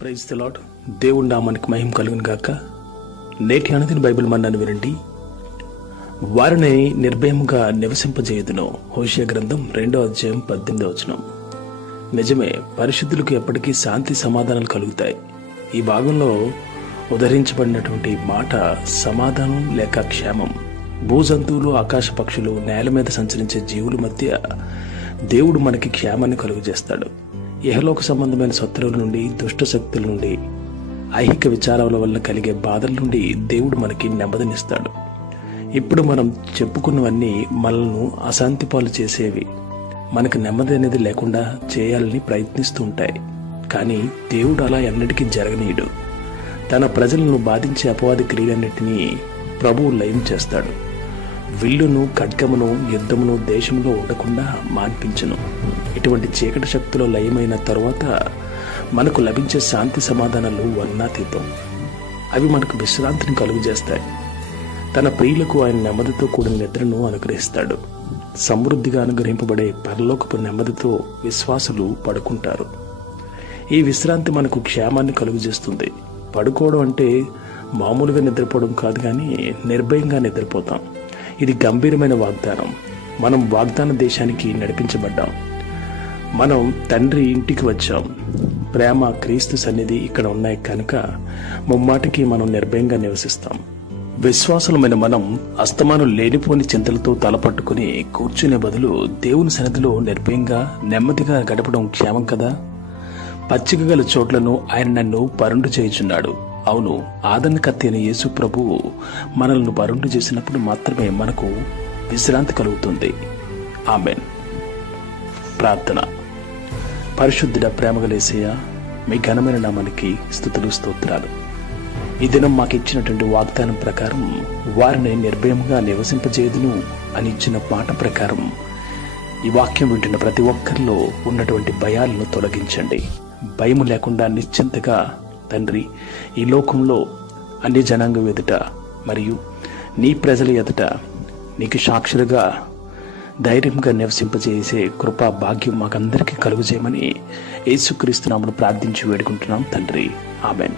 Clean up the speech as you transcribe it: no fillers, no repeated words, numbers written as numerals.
Praise the lord. దేవుడి నామానికి మహిమ కలుగును గాక. నేటి అనుదిన బైబిల్ మన్నాను వినండి. వారిని నిర్భయముగా నివసింపజేయుదును. హోషేయ గ్రంథం 2వ అధ్యాయం 18వ వచనం. నిజమే, పరిశుద్ధులకు ఎప్పటికీ శాంతి సమాధానాలు కలుగుతాయి. ఈ భాగంలో ఉదహరించబడినటువంటి మాట సమాధానం లేక క్షేమం. భూజంతువులు, ఆకాశ పక్షులు, నేల మీద సంచరించే జీవుల మధ్య దేవుడు మనకి క్షేమాన్ని కలుగజేస్తాడు. ఇహలోక సంబంధమైన శత్రువుల నుండి, దుష్ట శక్తుల నుండి, ఐహిక విచారాల వల్ల కలిగే బాధల నుండి దేవుడు మనకి నెమ్మదినిస్తాడు. ఇప్పుడు మనం చెప్పుకున్నవన్నీ మనల్ని అశాంతి పాలు చేసేవి, మనకు నెమ్మది అనేది లేకుండా చేయాలని ప్రయత్నిస్తూ ఉంటాయి. కానీ దేవుడు అలా ఎన్నటికీ జరగనీయడు. తన ప్రజలను బాధించే అపవాది క్రియలన్నిటినీ ప్రభువు లయం చేస్తాడు. విల్లును, ఖడ్గమును, యుద్ధమును దేశంలో ఉండకుండా మాన్పించును. ఇటువంటి చీకటి శక్తులు లయమైన తరువాత మనకు లభించే శాంతి సమాధానాలు వర్ణాతీతం. అవి మనకు విశ్రాంతిని కలుగజేస్తాయి. తన ప్రియులకు ఆయన నెమ్మదితో కూడిన నిద్రను అనుగ్రహిస్తాడు. సమృద్ధిగా అనుగ్రహింపబడే పరలోకపు నెమ్మదితో విశ్వాసులు పడుకుంటారు. ఈ విశ్రాంతి మనకు క్షేమాన్ని కలుగజేస్తుంది. పడుకోవడం అంటే మామూలుగా నిద్రపోవడం కాదు, కానీ నిర్భయంగా నిద్రపోతాం. ఇది గంభీరమైన వాగ్దానం. మనం వాగ్దాన దేశానికి నడిపించబడ్డాం. మనం తండ్రి ఇంటికి వచ్చాం. ప్రేమ, క్రీస్తు సన్నిధి ఇక్కడ ఉన్నాయి కనుక ముమ్మాటికి మనం నిర్భయంగా నివసిస్తాం. విశ్వాసులమైన మనం అస్తమానం లేనిపోని చింతలతో తలపట్టుకుని కూర్చునే బదులు దేవుని సన్నిధిలో నిర్భయంగా నెమ్మదిగా గడపడం క్షేమం కదా. పచ్చిక గల చోట్లను ఆయన నన్ను పరుండు చేయుచున్నాడు. అవును, ఆదరణకర్త అయిన యేసు ప్రభువు మనల్ని పరుండు చేసినప్పుడు మాత్రమే మనకు విశ్రాంతి కలుగుతుంది. ఆమేన్. ప్రార్థన. పరిశుద్ధుడ, ప్రేమగల యేసయ్య, మీ ఘనమైన నామానికి స్తుతులు, స్తోత్రాలు. ఈ దినం మాకు ఇచ్చినటువంటి వాగ్దానం ప్రకారం వారిని నిర్భయంగా నివసింపజేయుదును అని ఇచ్చిన మాట ప్రకారం ఈ వాక్యం వింటున్న ప్రతి ఒక్కరిలో ఉన్నటువంటి భయాలను తొలగించండి. భయం లేకుండా నిశ్చింతగా తండ్రి ఈ లోకంలో అన్ని జనాంగం ఎదుట మరియు నీ ప్రజల ఎదుట నీకు సాక్షులుగా ధైర్యంగా నివసింపజేసే కృపా భాగ్యం మాకందరికీ కలుగజేయమని యేసుక్రీస్తు నామమున ప్రార్థించి వేడుకుంటున్నాం తండ్రి. ఆమేన్.